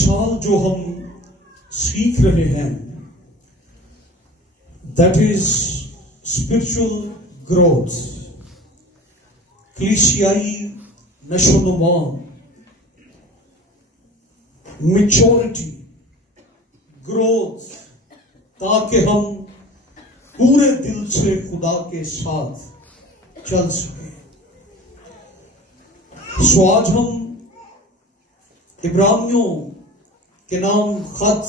سال جو ہم سیکھ رہے ہیں دیٹ از اسپرچل گروتھ، کلیسیائی نشو و نما، میچورٹی، گروتھ، تاکہ ہم پورے دل سے خدا کے ساتھ چل سکیں۔ سو آج ہم عبرانیوں کے نام خط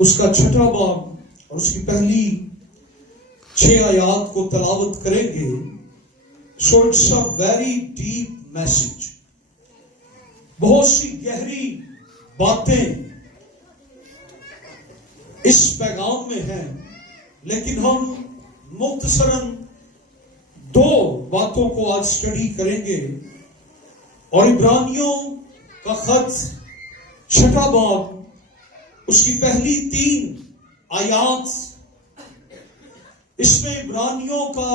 اس کا 6 باب اور اس کی پہلی 6 آیات کو تلاوت کریں گے۔ So it's a very deep message, بہت سی گہری باتیں اس پیغام میں ہیں، لیکن ہم مختصراً 2 باتوں کو آج اسٹڈی کریں گے۔ اور عبرانیوں کا خط 6 باب اس کی پہلی 3 آیات، اس میں عبرانیوں کا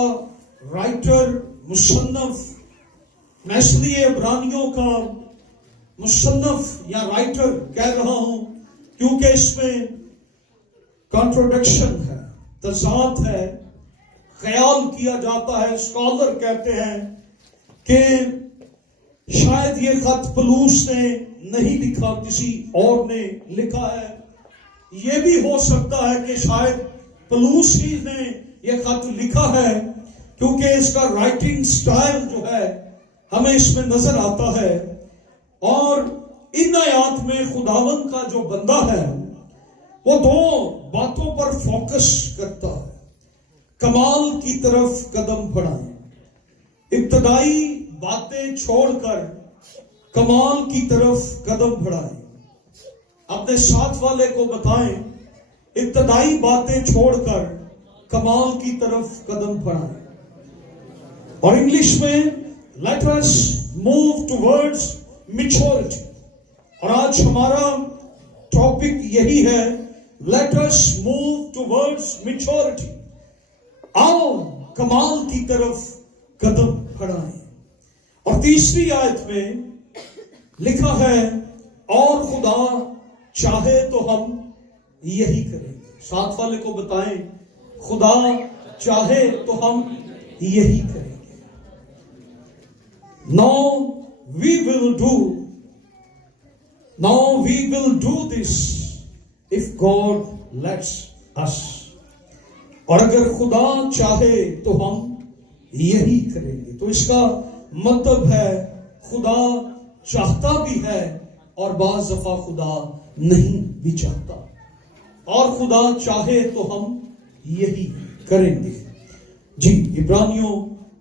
رائٹر، مصنف، میں اس لیے عبرانیوں کا مصنف یا رائٹر کہہ رہا ہوں کیونکہ اس میں کانٹروڈکشن ہے، تضاد ہے۔ خیال کیا جاتا ہے، اسکالر کہتے ہیں کہ شاید یہ خط پولس نے نہیں لکھا، کسی اور نے لکھا ہے۔ یہ بھی ہو سکتا ہے کہ شاید پولس ہی نے یہ خط لکھا ہے، کیونکہ اس کا رائٹنگ سٹائل جو ہے ہمیں اس میں نظر آتا ہے۔ اور ان آیات میں خداوند کا جو بندہ ہے وہ 2 باتوں پر فوکس کرتا ہے۔ کمال کی طرف قدم بڑھائیں، ابتدائی باتیں چھوڑ کر کمال کی طرف قدم بڑھائیں۔ اپنے ساتھ والے کو بتائیں، ابتدائی باتیں چھوڑ کر کمال کی طرف قدم بڑھائیں۔ اور انگلش میں let us move towards maturity، اور آج ہمارا ٹاپک یہی ہے، let us move towards maturity، آؤ کمال کی طرف قدم بڑھائیں۔ اور تیسری آیت میں لکھا ہے، اور خدا چاہے تو ہم یہی کریں گے۔ ساتھ والے کو بتائیں، خدا چاہے تو ہم یہی کریں گے۔ Now we will do this if God lets us۔ اور اگر خدا چاہے تو ہم یہی کریں گے۔ تو اس کا مطلب ہے خدا چاہتا بھی ہے اور بعض دفعہ خدا نہیں بھی چاہتا، اور خدا چاہے تو ہم یہی کریں گے۔ جی، عبرانیوں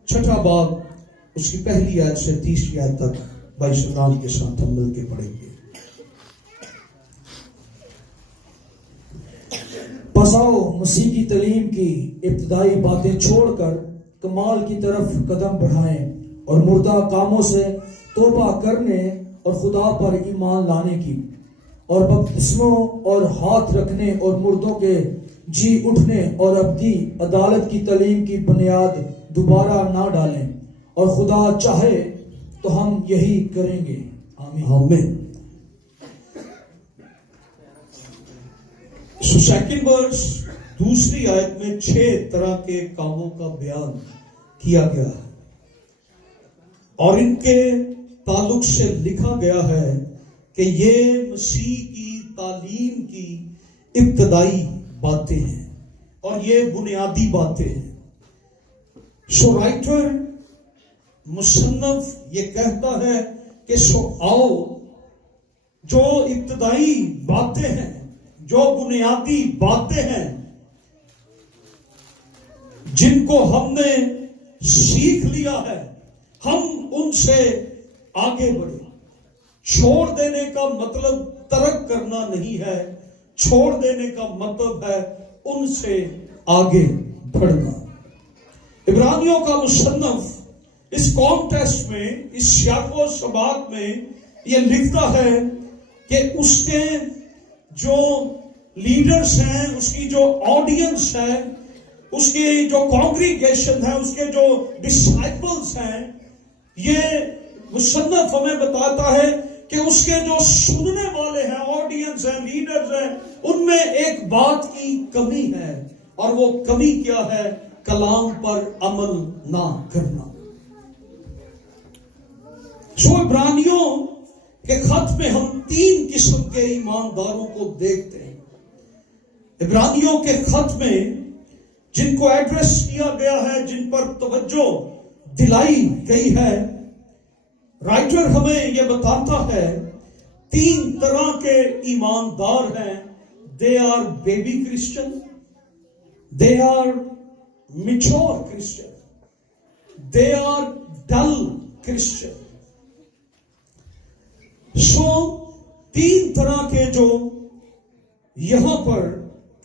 6 باب اس کی پہلی آیت سے 30 آیت تک بھائی سلام کے ساتھ ہم مل کے پڑھیں گے۔ پس آؤ مسیح کی تعلیم کی ابتدائی باتیں چھوڑ کر کمال کی طرف قدم بڑھائیں، اور مردہ کاموں سے توبہ کرنے اور خدا پر ایمان لانے کی، اور بپتسموں اور ہاتھ رکھنے اور مردوں کے جی اٹھنے اور ابدی عدالت کی تعلیم کی بنیاد دوبارہ نہ ڈالیں، اور خدا چاہے تو ہم یہی کریں گے۔ آمین۔ آمین۔ سیکنڈ ورس، دوسری آیت میں 6 طرح کے کاموں کا بیان کیا گیا ہے، اور ان کے تعلق سے لکھا گیا ہے کہ یہ مسیح کی تعلیم کی ابتدائی باتیں ہیں اور یہ بنیادی باتیں ہیں۔ سو رائٹر، مصنف یہ کہتا ہے کہ سو آؤ، جو ابتدائی باتیں ہیں، جو بنیادی باتیں ہیں، جن کو ہم نے سیکھ لیا ہے، ہم ان سے آگے بڑھیں۔ چھوڑ دینے کا مطلب ترک کرنا نہیں ہے، چھوڑ دینے کا مطلب ہے ان سے آگے بڑھنا۔ عبرانیوں کا مصنف اس کانٹیکسٹ میں، اس سیاق و سباق میں یہ لکھتا ہے کہ اس کے جو لیڈرز ہیں، اس کی جو آڈینس ہے، اس کی جو کانگریگیشن ہے، اس کے جو ڈسائپلز ہیں، یہ مصنف ہمیں بتاتا ہے کہ اس کے جو سننے والے ان میں ایک بات کی کمی ہے، اور وہ کمی کیا ہے؟ کلام پر عمل نہ کرنا۔ سو عبرانیوں کے خط میں ہم 3 قسم کے ایمانداروں کو دیکھتے ہیں۔ عبرانیوں کے خط میں جن کو ایڈریس کیا گیا ہے، جن پر توجہ دلائی گئی ہے، رائٹر ہمیں یہ بتاتا ہے 3 طرح کے ایماندار ہیں۔ They are baby Christian, they are mature Christian, they are dull Christian. So 3 طرح کے جو یہاں پر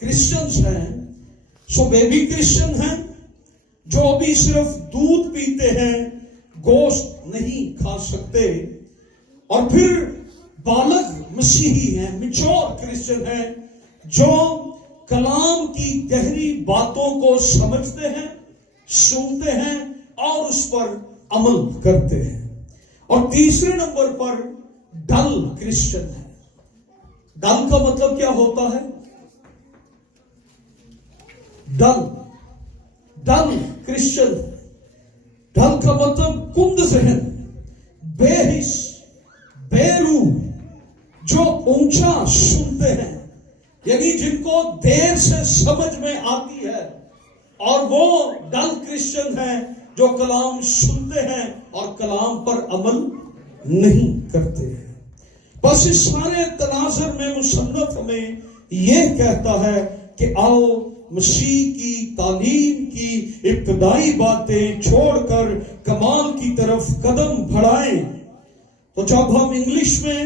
کرسچنز ہیں، سو بیبی کرسچن ہیں جو ابھی صرف دودھ پیتے ہیں، گوشت نہیں کھا سکتے، اور پھر بالغ مسیحی ہیں، میچور کرسچن ہیں جو کلام کی گہری باتوں کو سمجھتے ہیں، سنتے ہیں اور اس پر عمل کرتے ہیں۔ اور تیسرے نمبر پر ڈل کرسچن ہے۔ ڈل کا مطلب کیا ہوتا ہے؟ ڈل کرسچن، ڈل کا مطلب کند ذہن، بے حس، بے روح، جو اونچا سنتے ہیں، یعنی جن کو دیر سے سمجھ میں آتی ہے، اور وہ ڈل کرسچن ہیں جو کلام سنتے ہیں اور کلام پر عمل نہیں کرتے ہیں۔ بس اس سارے تناظر میں مصنف ہمیں یہ کہتا ہے کہ آؤ مسیح کی تعلیم کی ابتدائی باتیں چھوڑ کر کمال کی طرف قدم بڑھائیں۔ تو جب ہم انگلش میں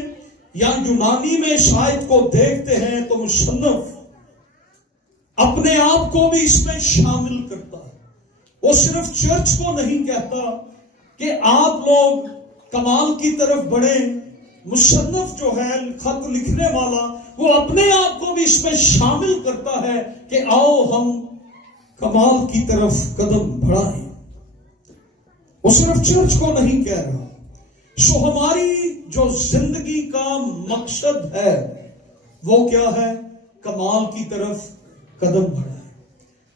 یا یونانی میں شاید کو دیکھتے ہیں تو مصنف اپنے آپ کو بھی اس میں شامل کرتا ہے۔ وہ صرف چرچ کو نہیں کہتا کہ آپ لوگ کمال کی طرف بڑھیں، مصنف جو ہے خط لکھنے والا وہ اپنے آپ کو بھی اس میں شامل کرتا ہے کہ آؤ ہم کمال کی طرف قدم بڑھائیں۔ وہ صرف چرچ کو نہیں کہہ رہا۔ سو ہماری جو زندگی کا مقصد ہے وہ کیا ہے؟ کمال کی طرف قدم بڑھائیں۔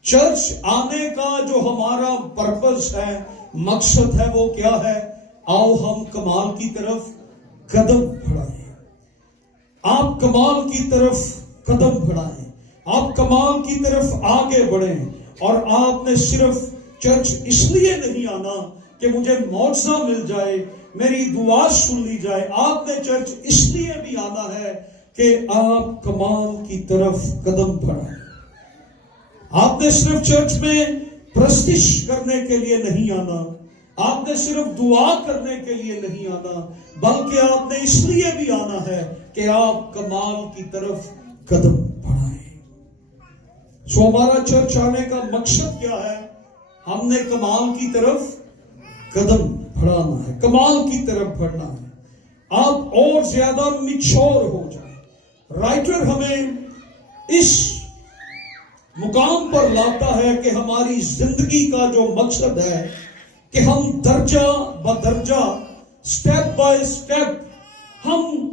چرچ آنے کا جو ہمارا پرپس ہے، مقصد ہے، وہ کیا ہے؟ آؤ ہم کمال کی طرف قدم بڑھائیں۔ آپ کمال کی طرف قدم بڑھائیں، آپ کمال کی طرف آگے بڑھیں۔ اور آپ نے صرف چرچ اس لیے نہیں آنا کہ مجھے معجزہ مل جائے، میری دعا سن لی جائے۔ آپ نے چرچ اس لیے بھی آنا ہے کہ آپ کمال کی طرف قدم بڑھائیں۔ آپ نے صرف چرچ میں پرستش کرنے کے لیے نہیں آنا، آپ نے صرف دعا کرنے کے لیے نہیں آنا، بلکہ آپ نے اس لیے بھی آنا ہے کہ آپ کمال کی طرف قدم بڑھائیں۔ سو ہمارا چرچ آنے کا مقصد کیا ہے؟ ہم نے کمال کی طرف قدم بڑھانا ہے، کمال کی طرف بڑھنا ہے۔ آپ اور زیادہ میچور ہو جائیں۔ رائٹر ہمیں اس مقام پر لاتا ہے کہ ہماری زندگی کا جو مقصد ہے کہ ہم درجہ بدرجہ، سٹیپ بائی سٹیپ ہم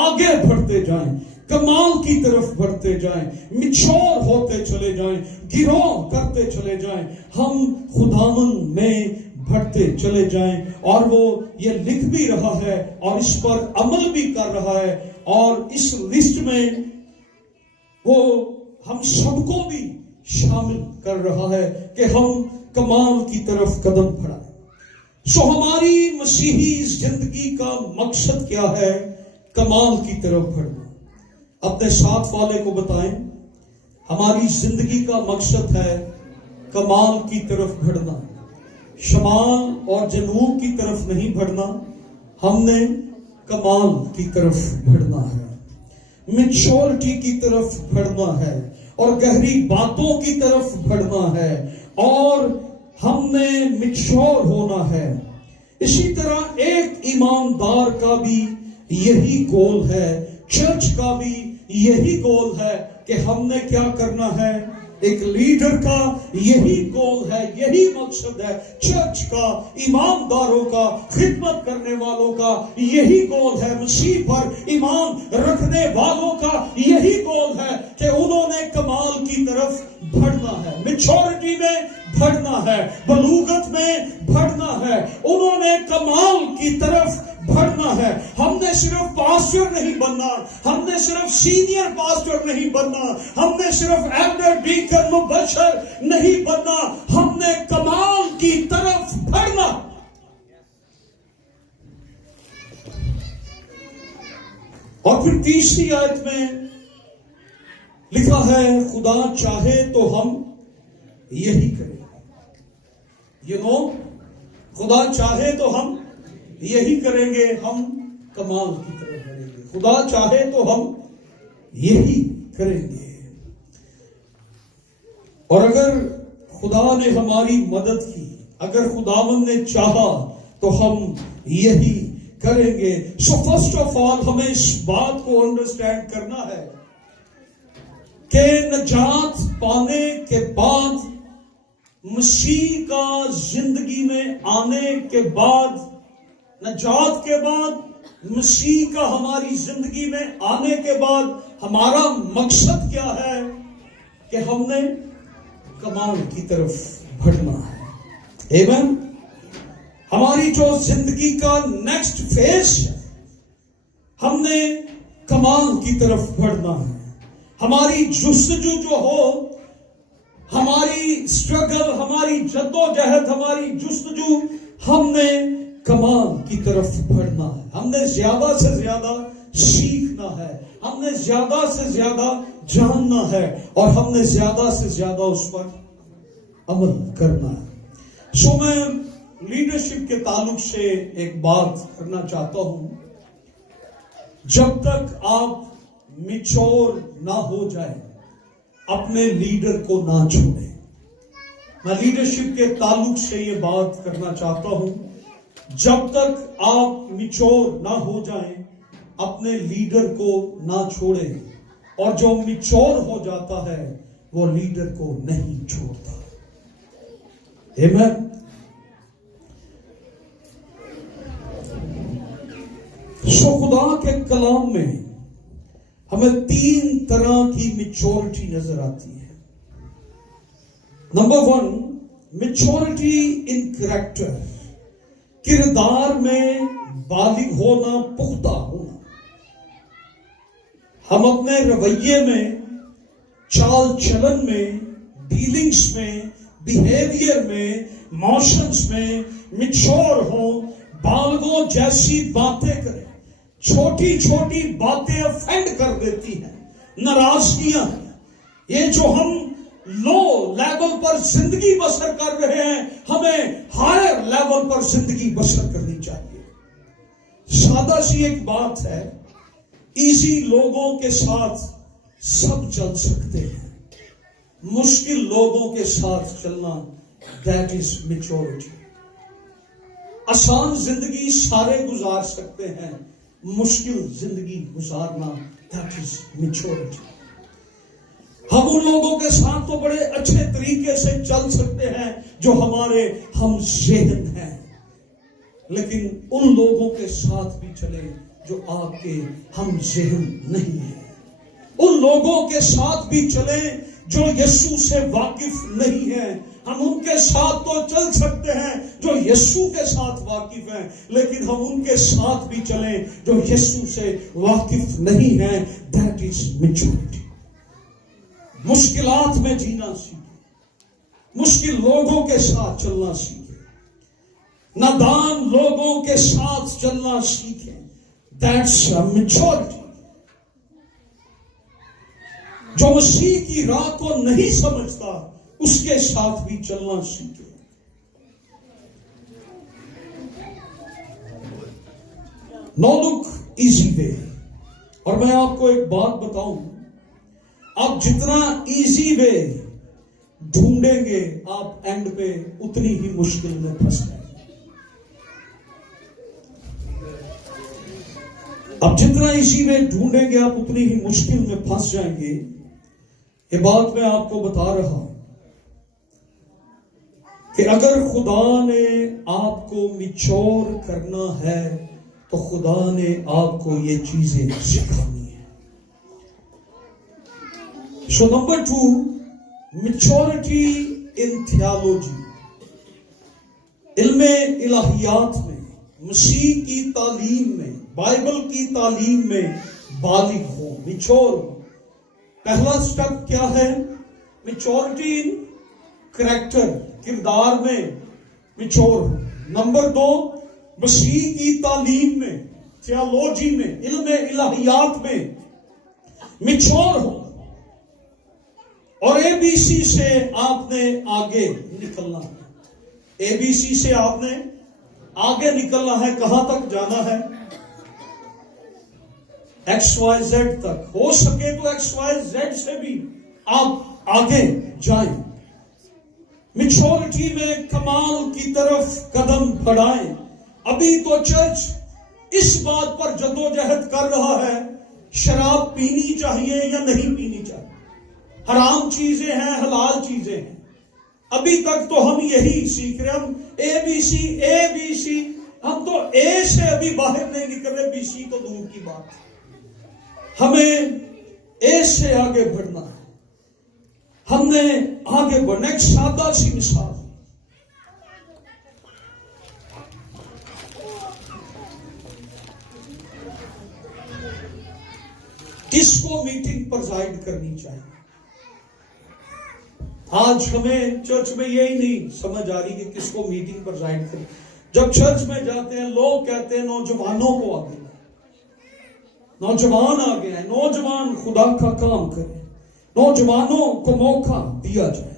آگے بڑھتے جائیں، کمال کی طرف بڑھتے جائیں، میچور ہوتے چلے جائیں، گروہ کرتے چلے جائیں، ہم خداوند میں بڑھتے چلے جائیں۔ اور وہ یہ لکھ بھی رہا ہے اور اس پر عمل بھی کر رہا ہے، اور اس لسٹ میں وہ ہم سب کو بھی شامل کر رہا ہے کہ ہم کمال کی طرف قدم بڑھائیں۔ سو ہماری مسیحی زندگی کا مقصد کیا ہے؟ کمال کی طرف بڑھنا۔ اپنے ساتھ والے کو بتائیں، ہماری زندگی کا مقصد ہے کمال کی طرف بڑھنا۔ شمال اور جنوب کی طرف نہیں بڑھنا، ہم نے کمال کی طرف بڑھنا ہے، میچورٹی کی طرف بڑھنا ہے، اور گہری باتوں کی طرف بڑھنا ہے، اور ہم نے میچور ہونا ہے۔ اسی طرح ایک ایماندار کا بھی یہی گول ہے، چرچ کا بھی یہی گول ہے کہ ہم نے کیا کرنا ہے۔ ایک لیڈر کا یہی گول ہے، یہی مقصد ہے، چرچ کا، ایمانداروں کا، خدمت کرنے والوں کا یہی گول ہے، مسیح پر ایمان رکھنے والوں کا یہی گول بننا, ہم نے صرف سینئر پاسٹر نہیں بننا, ہم نے صرف ایلڈر ڈیکن مبشر نہیں بننا, ہم نے کمال کی طرف بڑھنا. اور پھر تیسری آیت میں لکھا ہے خدا چاہے تو ہم یہی کریں گے. خدا چاہے تو ہم یہی کریں گے, ہم کمال کی طرف بڑھیں گے. خدا چاہے تو ہم یہی کریں گے. اور اگر خدا نے ہماری مدد کی, اگر خداوند نے چاہا تو ہم یہی کریں گے. سو فرسٹ آف آل ہمیں اس بات کو انڈرسٹینڈ کرنا ہے کہ نجات پانے کے بعد, مسیح کا زندگی میں آنے کے بعد, نجات کے بعد مسیح کا ہماری زندگی میں آنے کے بعد ہمارا مقصد کیا ہے کہ ہم نے کمال کی طرف بڑھنا ہے. آمین. ہماری جو زندگی کا نیکسٹ فیز ہے, ہم نے کمال کی طرف بڑھنا ہے. ہماری جستجو جو ہو, ہماری اسٹرگل, ہماری جدوجہد, ہماری جستجو, ہم نے کمال کی طرف بڑھنا ہے. ہم نے زیادہ سے زیادہ سیکھنا ہے, ہم نے زیادہ سے زیادہ جاننا ہے, اور ہم نے زیادہ سے زیادہ اس پر عمل کرنا ہے. سو میں لیڈرشپ کے تعلق سے ایک بات کرنا چاہتا ہوں. جب تک آپ میچور نہ ہو جائے, اپنے لیڈر کو نہ چھوڑیں. میں لیڈرشپ کے تعلق سے یہ بات کرنا چاہتا ہوں, جب تک آپ میچور نہ ہو جائیں, اپنے لیڈر کو نہ چھوڑیں. اور جو میچور ہو جاتا ہے وہ لیڈر کو نہیں چھوڑتا. آمین. سو خدا کے کلام میں ہمیں 3 طرح کی میچورٹی نظر آتی ہے. نمبر 1, میچورٹی ان کریکٹر, کردار میں بالغ ہونا, پختہ ہونا. ہم اپنے رویے میں, چال چلن میں, ڈیلنگز میں, بیہیویئر میں, موشنز میں میچور ہوں, بالغوں جیسی باتیں کریں. چھوٹی چھوٹی باتیں افینڈ کر دیتی ہیں, ناراضگیاں ہیں. یہ جو ہم لو لیول پر زندگی بسر کر رہے ہیں, ہمیں ہائر لیول پر زندگی بسر کرنی چاہیے. سادہ سی ایک بات ہے, ایزی لوگوں کے ساتھ سب چل سکتے ہیں, مشکل لوگوں کے ساتھ چلنا, دیٹ از میچورٹی. آسان زندگی سارے گزار سکتے ہیں, مشکل زندگی گزارنا, دیٹ از میچورٹی. ہم ان لوگوں کے ساتھ تو بڑے اچھے طریقے سے چل سکتے ہیں جو ہمارے ہم ذہن ہیں, لیکن ان لوگوں کے ساتھ بھی چلیں جو آپ کے ہم ذہن نہیں ہیں. ان لوگوں کے ساتھ بھی چلیں جو یسوع سے واقف نہیں ہیں. ہم ان کے ساتھ تو چل سکتے ہیں جو یسوع کے ساتھ واقف ہیں, لیکن ہم ان کے ساتھ بھی چلیں جو یسوع سے واقف نہیں ہیں. That is maturity. مشکلات میں جینا سیکھیں, مشکل لوگوں کے ساتھ چلنا سیکھیں, نادان لوگوں کے ساتھ چلنا سیکھیں. That's maturity. جو مسیح کی راہ کو نہیں سمجھتا, اس کے ساتھ بھی چلنا سیکھے. نو لک ایزی وے. اور میں آپ کو ایک بات بتاؤں, آپ جتنا ایزی وے ڈھونڈیں گے, آپ اینڈ پہ اتنی ہی مشکل میں پھنس جائیں گے. آپ جتنا ایزی وے ڈھونڈیں گے, آپ اتنی ہی مشکل میں پھنس جائیں گے. یہ بات میں آپ کو بتا رہا ہوں کہ اگر خدا نے آپ کو میچور کرنا ہے تو خدا نے آپ کو یہ چیزیں سکھانی ہیں. سو نمبر 2, میچورٹی ان تھیالوجی. علم الہیات میں, مسیح کی تعلیم میں, بائبل کی تعلیم میں بالغ ہو، میچور ہو۔ پہلا سٹیپ کیا ہے؟ میچورٹی ان کریکٹر، کردار میں میچور ہو۔ نمبر 2، مسیح کی تعلیم میں، تھیالوجی میں، علم الہیات میں میچور ہو۔ اور اے بی سی سے آپ نے آگے نکلنا ہے، اے بی سی سے آپ نے آگے نکلنا ہے۔ کہاں تک جانا ہے؟ ایکس وائی زیڈ تک، ہو سکے تو ایکس وائی زیڈ سے بھی آپ آگے جائیں، میچورٹی میں کمال کی طرف قدم بڑھائیں۔ ابھی تو چرچ اس بات پر جدوجہد کر رہا ہے شراب پینی چاہیے یا نہیں پینی چاہیے، حرام چیزیں ہیں، حلال چیزیں ہیں۔ ابھی تک تو ہم یہی سیکھ رہے، ہم اے بی سی، ہم تو اے سے ابھی باہر نہیں نکل رہے، بی سی تو دور کی بات ہے۔ ہمیں اے سے آگے بڑھنا ہے، ہم نے آگے بڑھنا۔ ایک سادہ سی مثال، کس کو میٹنگ پرزائڈ کرنی چاہیے؟ آج ہمیں چرچ میں یہی نہیں سمجھ آ رہی کہ کس کو میٹنگ پرزائڈ کریں۔ جب چرچ میں جاتے ہیں لوگ کہتے ہیں نوجوانوں کو آگے لائیں، نوجوان آگے آئیں، نوجوان خدا کا کام کریں، نوجوانوں کو موقع دیا جائے۔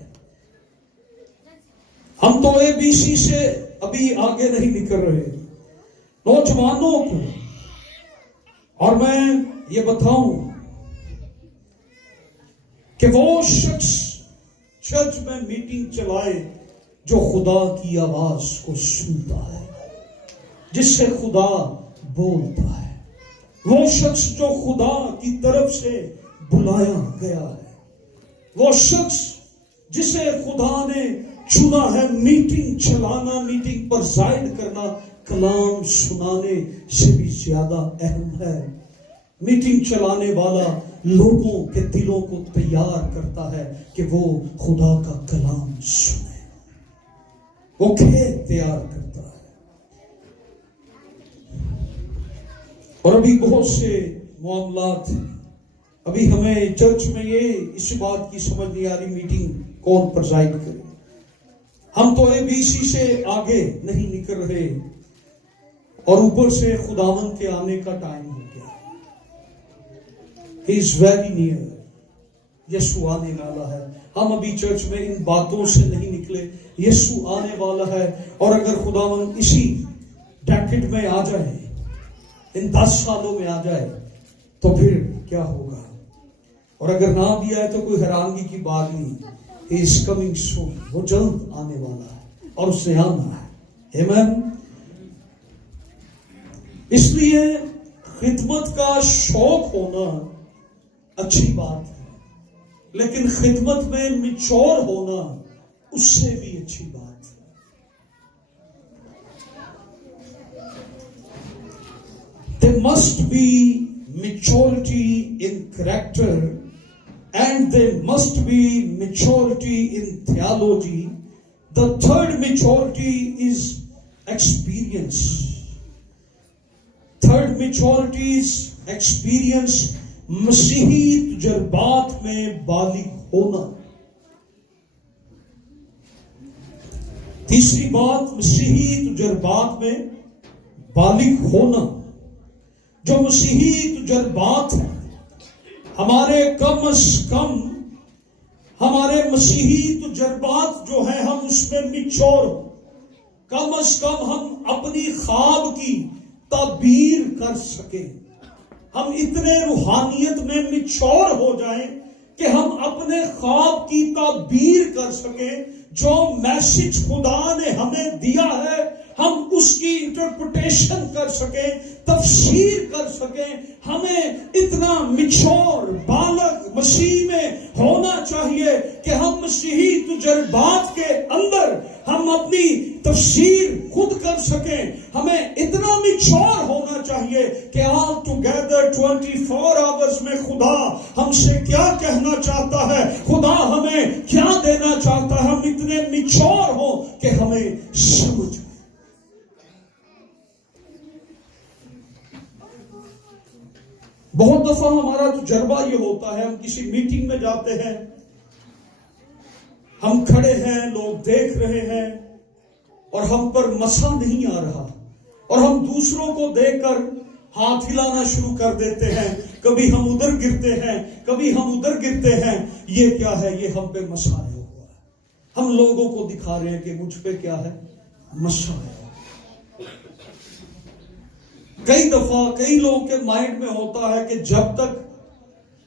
ہم تو اے بی سی سے ابھی آگے نہیں نکل رہے، نوجوانوں کو۔ اور میں یہ بتاؤں کہ وہ شخص چرچ میں میٹنگ چلائے جو خدا کی آواز کو سنتا ہے، جس سے خدا بولتا ہے، وہ شخص جو خدا کی طرف سے بلایا گیا ہے، وہ شخص جسے خدا نے چنا ہے میٹنگ چلانا، میٹنگ پر زائد کرنا، کلام سنانے سے بھی زیادہ اہم ہے۔ میٹنگ چلانے والا لوگوں کے دلوں کو تیار کرتا ہے کہ وہ خدا کا کلام سنے، وہ کھیت تیار کرتا ہے۔ اور ابھی بہت سے معاملات ہیں، ابھی ہمیں چرچ میں یہ اس بات کی سمجھ نہیں آ رہی میٹنگ کون پرزائڈ کرے۔ ہم تو اے بی سی سے آگے نہیں نکل رہے، اور اوپر سے خداوند کے آنے کا ٹائم ہو گیا۔ He is very near، یسوع آنے والا ہے۔ ہم ابھی چرچ میں ان باتوں سے نہیں نکلے، یسوع آنے والا ہے۔ اور اگر خداوند اسی ڈیکیڈ میں آ جائے، ان 10 سالوں میں آ جائے، تو پھر کیا ہوگا؟ اور اگر نہ بھی آئے تو کوئی حیرانگی کی بات نہیں، He is coming soon، وہ جلد آنے والا ہے اور اس نے آنا ہے۔ آمین۔ اس لیے خدمت کا شوق ہونا اچھی بات ہے، لیکن خدمت میں میچور ہونا اس سے بھی اچھی بات ہے۔ There must be maturity in character and there must be maturity in theology. The third maturity is experience. Third maturity is experience، مسیحی تجربات میں بالغ ہونا۔ تیسری بات، مسیحی تجربات میں بالغ ہونا۔ جو مسیحی تجربات ہیں ہمارے، کم از کم ہمارے مسیحی تجربات جو ہیں ہم اس میں میچور ہوں، کم از کم ہم اپنی خواب کی تعبیر کر سکیں، ہم اتنے روحانیت میں میچور ہو جائیں کہ ہم اپنے خواب کی تعبیر کر سکیں۔ جو میسج خدا نے ہمیں دیا ہے ہم اس کی انٹرپریٹیشن کر سکیں، تفسیر کر سکیں۔ ہمیں اتنا میچور بالغ مسیح میں ہونا چاہیے کہ ہم مسیحی تجربات کے اندر ہم اپنی تفسیر خود کر سکیں۔ ہمیں اتنا میچور ہونا چاہیے کہ آل ٹوگیدر 24 آورز میں خدا ہم سے کیا کہنا چاہتا ہے، خدا ہمیں کیا دینا چاہتا ہے، ہم اتنے میچور ہوں کہ ہمیں سمجھ۔ بہت دفعہ ہمارا تجربہ یہ ہوتا ہے، ہم کسی میٹنگ میں جاتے ہیں، ہم کھڑے ہیں، لوگ دیکھ رہے ہیں اور ہم پر مسا نہیں آ رہا، اور ہم دوسروں کو دیکھ کر ہاتھ ہلانا شروع کر دیتے ہیں، کبھی ہم ادھر گرتے ہیں، کبھی ہم ادھر گرتے ہیں۔ یہ کیا ہے؟ یہ ہم پہ مسا آیا ہوا ہے۔ ہم لوگوں کو دکھا رہے ہیں کہ مجھ پہ کیا ہے؟ مسا ہے۔ کئی دفعہ کئی لوگوں کے مائنڈ میں ہوتا ہے کہ جب تک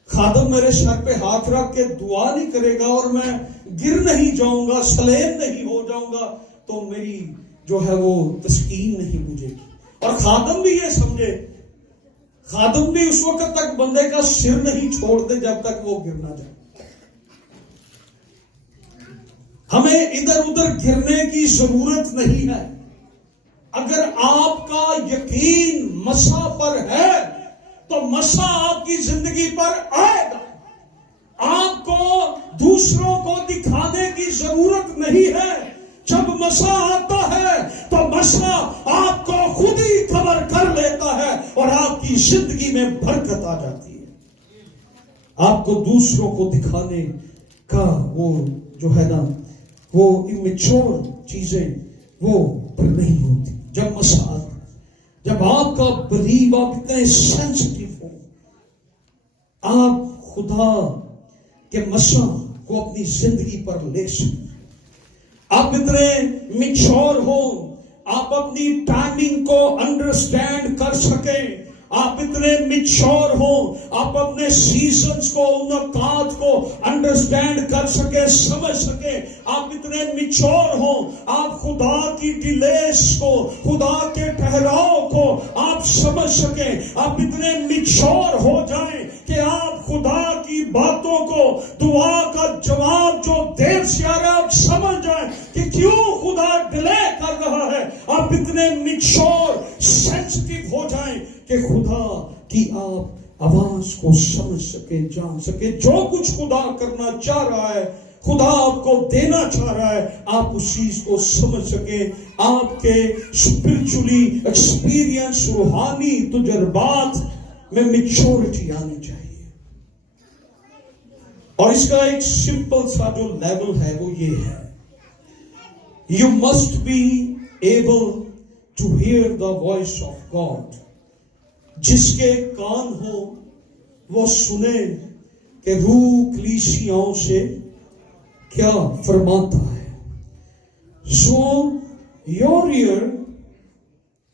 خادم میرے سر پہ ہاتھ رکھ کے دعا نہیں کرے گا اور میں گر نہیں جاؤں گا، سلیم نہیں ہو جاؤں گا، تو میری جو ہے وہ تسکین نہیں بجھے گی۔ اور خادم بھی یہ سمجھے، خادم بھی اس وقت تک بندے کا سر نہیں چھوڑتے جب تک وہ گر نہ جائے۔ ہمیں ادھر ادھر گرنے کی ضرورت نہیں ہے۔ اگر آپ کا یقین مسا پر ہے تو مسا آپ کی زندگی پر آئے گا۔ آپ کو دوسروں کو دکھانے کی ضرورت نہیں ہے۔ جب مسا آتا ہے تو مسا آپ کو خود ہی کور کر لیتا ہے اور آپ کی زندگی میں برکت آ جاتی ہے۔ آپ کو دوسروں کو دکھانے کا وہ جو ہے نا، وہ امیچور چیزیں وہ پر نہیں ہوتی۔ جب مسا آتا، جب آپ کا بلیو، آپ اتنے سینسٹیو ہو، آپ خدا کے مسا کو اپنی زندگی پر لے سکیں، آپ اتنے میچور ہو، آپ اپنی ٹائمنگ کو انڈرسٹینڈ کر سکیں، آپ اتنے میچور ہو، آپ اپنے سیزنز کو، اوقات کو انڈرسٹینڈ کر سکیں، سمجھ سکیں، آپ اتنے میچور ہو، آپ خدا کی ڈیلیز کو، خدا کے ٹھہراؤ کو آپ سمجھ سکیں، آپ اتنے میچور ہو جائیں کہ آپ خدا کی باتوں کو، دعا کا جواب جو دیر سے آ رہا ہے آپ سمجھ جائیں کہ کیوں خدا ڈیلے کر رہا ہے۔ آپ اتنے میچور سینسٹیو ہو جائیں کہ خدا کی آپ آواز کو سمجھ سکے، جان سکے۔ جو کچھ خدا کرنا چاہ رہا ہے، خدا آپ کو دینا چاہ رہا ہے، آپ اس چیز کو سمجھ سکیں۔ آپ کے اسپرچولی ایکسپیرینس، روحانی تجربات میں میچورٹی آنی چاہیے۔ اور اس کا ایک سمپل سا جو لیول ہے وہ یہ ہے، you must be able to hear the voice of God. جس کے کان ہو وہ سنے کہ روح کلیسیاؤں سے کیا فرماتا ہے۔ So your ear,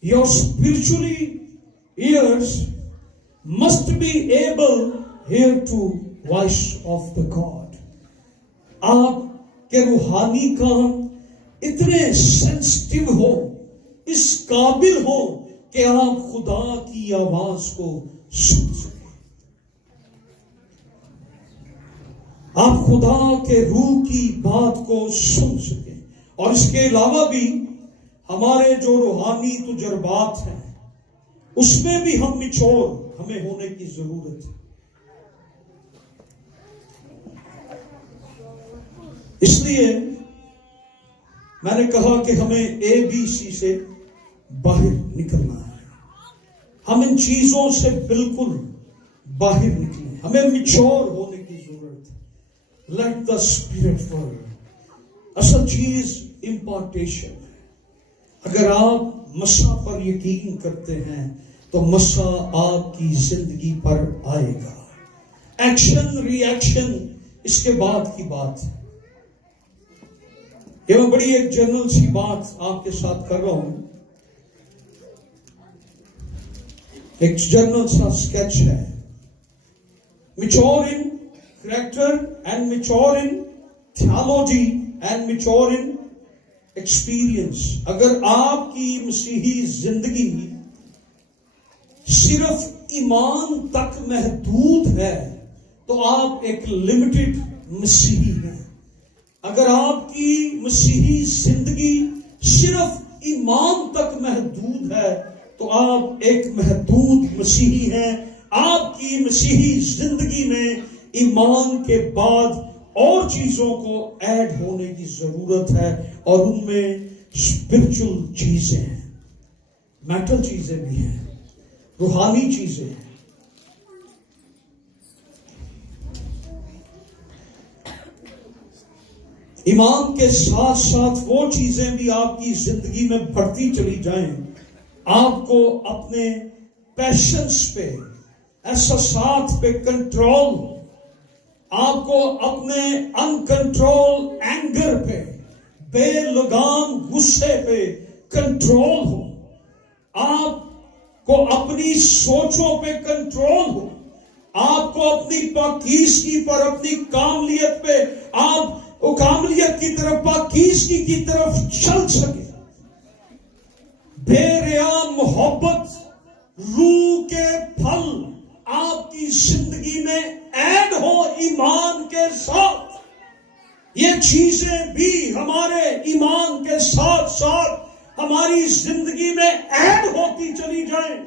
your spiritually ears must be able hear to voice of the God. آپ کے روحانی کان اتنے سینسٹیو ہو، اس قابل ہو کہ آپ خدا کی آواز کو سن سکیں، آپ خدا کے روح کی بات کو سن سکیں۔ اور اس کے علاوہ بھی ہمارے جو روحانی تجربات ہیں اس میں بھی ہم میچور ہمیں ہونے کی ضرورت ہے۔ اس لیے میں نے کہا کہ ہمیں ABC سے باہر نکلنا ہے، ہم ان چیزوں سے بالکل باہر نکلیں، ہمیں میچور ہونے کی ضرورت ہے۔ Let the spirit work. اصل چیز امپارٹیشن ہے۔ اگر آپ مسا پر یقین کرتے ہیں تو مسا آپ کی زندگی پر آئے گا۔ ایکشن ری ایکشن اس کے بعد کی بات ہے۔ یہ میں بڑی ایک جنرل سی بات آپ کے ساتھ کر رہا ہوں، ایک جنرل سا اسکیچ ہے۔ Mature in character and mature in theology and mature in experience. اگر آپ کی مسیحی زندگی صرف ایمان تک محدود ہے تو آپ ایک لمیٹڈ مسیحی ہیں۔ اگر آپ کی مسیحی زندگی صرف ایمان تک محدود ہے تو آپ ایک محدود مسیحی ہیں۔ آپ کی مسیحی زندگی میں ایمان کے بعد اور چیزوں کو ایڈ ہونے کی ضرورت ہے، اور ان میں اسپرچل چیزیں ہیں، میٹل چیزیں بھی ہیں، روحانی چیزیں ہیں۔ ایمان کے ساتھ ساتھ وہ چیزیں بھی آپ کی زندگی میں بڑھتی چلی جائیں. آپ کو اپنے پیشنس پہ، احساسات پہ کنٹرول، آپ کو اپنے انکنٹرول اینگر پہ، بے لگام غصے پہ کنٹرول ہو. آپ کو اپنی سوچوں پہ کنٹرول ہو. آپ کو اپنی پاکیزگی پر، اپنی کاملیت پہ، آپ وہ کاملیت کی طرف، پاکیزگی کی طرف چل سکے. بے ریا محبت، روح کے پھل آپ کی زندگی میں ایڈ ہو ایمان کے ساتھ. یہ چیزیں بھی ہمارے ایمان کے ساتھ ساتھ ہماری زندگی میں ایڈ ہوتی چلی جائیں.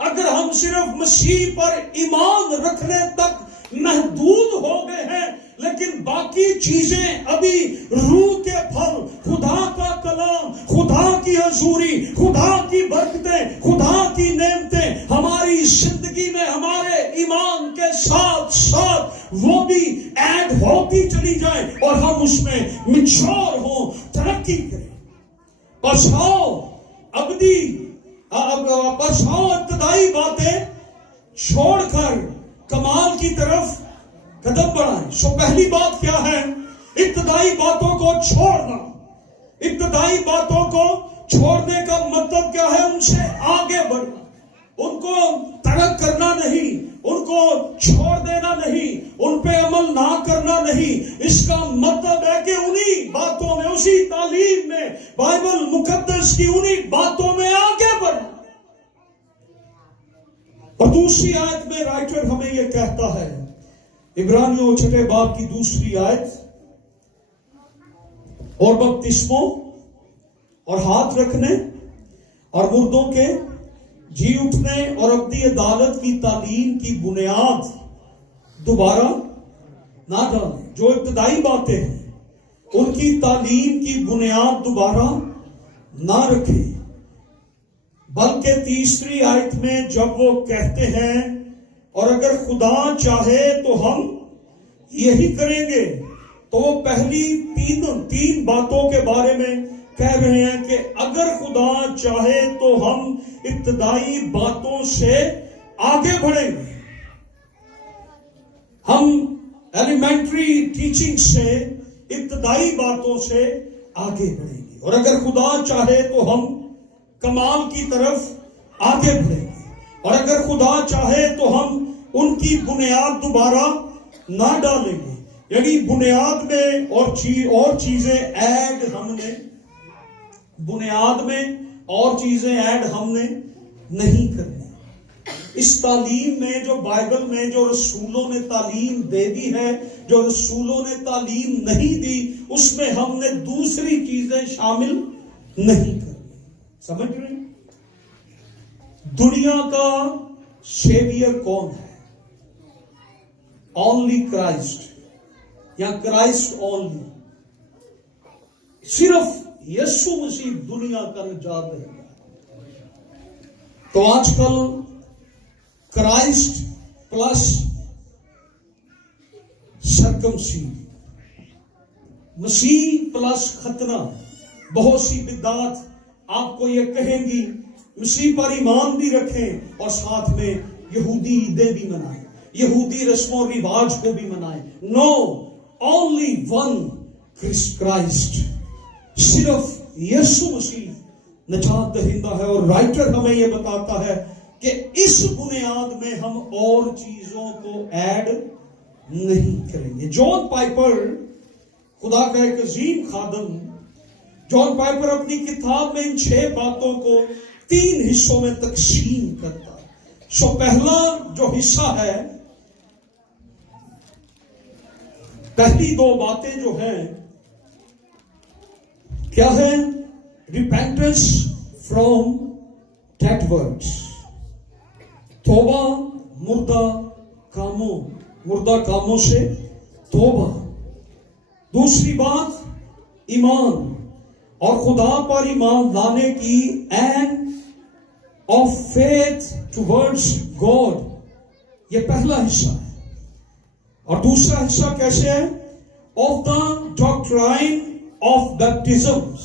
اگر ہم صرف مسیح پر ایمان رکھنے تک محدود ہو گئے ہیں، لیکن باقی چیزیں ابھی روح کے پھل، خدا کا کلام، خدا کی حضوری، خدا کی برکتیں، خدا کی نعمتیں ہماری زندگی میں ہمارے ایمان کے ساتھ ساتھ وہ بھی ایڈ ہوتی چلی جائیں اور ہم اس میں میچور ہوں، ترقی کریں. بس آؤ ابتدائی باتیں چھوڑ کر کمال کی طرف قدم بڑھائیں. سو پہلی بات کیا ہے؟ ابتدائی باتوں کو چھوڑنا. ابتدائی باتوں کو چھوڑنے کا مطلب کیا ہے؟ ان سے آگے بڑھنا، ان کو ترک کرنا نہیں، ان کو چھوڑ دینا نہیں، ان پہ عمل نہ کرنا نہیں. اس کا مطلب ہے کہ انہی باتوں میں، اسی تعلیم میں، بائبل مقدس کی انہی باتوں میں آگے بڑھنا. اور دوسری آیت میں رائٹر ہمیں یہ کہتا ہے، عبرانیوں 6 باب کی دوسری آیت، اور بپتسموں اور ہاتھ رکھنے اور مردوں کے جی اٹھنے اور ابدی عدالت کی تعلیم کی بنیاد دوبارہ نہ ڈالیں. جو ابتدائی باتیں ہیں ان کی تعلیم کی بنیاد دوبارہ نہ رکھیں. بلکہ تیسری آیت میں جب وہ کہتے ہیں اور اگر خدا چاہے تو ہم یہی کریں گے، تو وہ پہلی تین باتوں کے بارے میں کہہ رہے ہیں کہ اگر خدا چاہے تو ہم ابتدائی باتوں سے آگے بڑھیں گے. ہم ایلیمنٹری ٹیچنگ سے، ابتدائی باتوں سے آگے بڑھیں گے. اور اگر خدا چاہے تو ہم کمال کی طرف آگے بڑھیں گے. اور اگر خدا چاہے تو ہم ان کی بنیاد دوبارہ نہ ڈالیں گے. یعنی بنیاد میں اور چیزیں ایڈ ہم نے، بنیاد میں اور چیزیں ایڈ ہم نے نہیں کرنی. اس تعلیم میں جو بائبل میں جو رسولوں نے تعلیم دے دی ہے، جو رسولوں نے تعلیم نہیں دی، اس میں ہم نے دوسری چیزیں شامل نہیں کرنی. سمجھ رہے ہیں؟ دنیا کا سیویئر کون ہے؟ اونلی کرائسٹ، یا کرائسٹ اونلی. صرف یسوع مسیح دنیا کا نجات رہے گا. تو آج کل کرائسٹ پلس سرکمسیژن، مسیح پلس ختنہ. بہت سی بدعات آپ کو یہ کہیں گی مسیح پر ایمان بھی رکھیں اور ساتھ میں یہودی عیدیں بھی منائیں، یہودی رسم و رواج کو بھی منائیں. نو، اونلی ون کرائسٹ. صرف یسوع مسیح نجات دہندہ ہے. اور رائٹر ہمیں یہ بتاتا ہے کہ اس بنیاد میں ہم اور چیزوں کو ایڈ نہیں کریں گے. جان پائپر، خدا کا ایک عظیم خادم، جان پائپر اپنی کتاب میں ان 6 باتوں کو 3 حصوں میں تقسیم کرتا ہے. سو پہلا جو حصہ ہے، پہلی 2 باتیں جو ہیں کیا ہے؟ ریپینٹنس فرام ڈیڈ ورڈز، توبہ مردہ کاموں سے توبہ. دوسری بات ایمان اور خدا پر ایمان لانے کی and of faith towards God. یہ پہلا حصہ ہے. اور دوسرا حصہ کیسے ہے؟ of the doctrine of baptisms,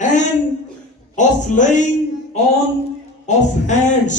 and of laying on of hands,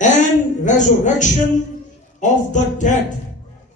and resurrection of the dead,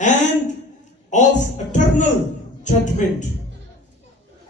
and of eternal judgment,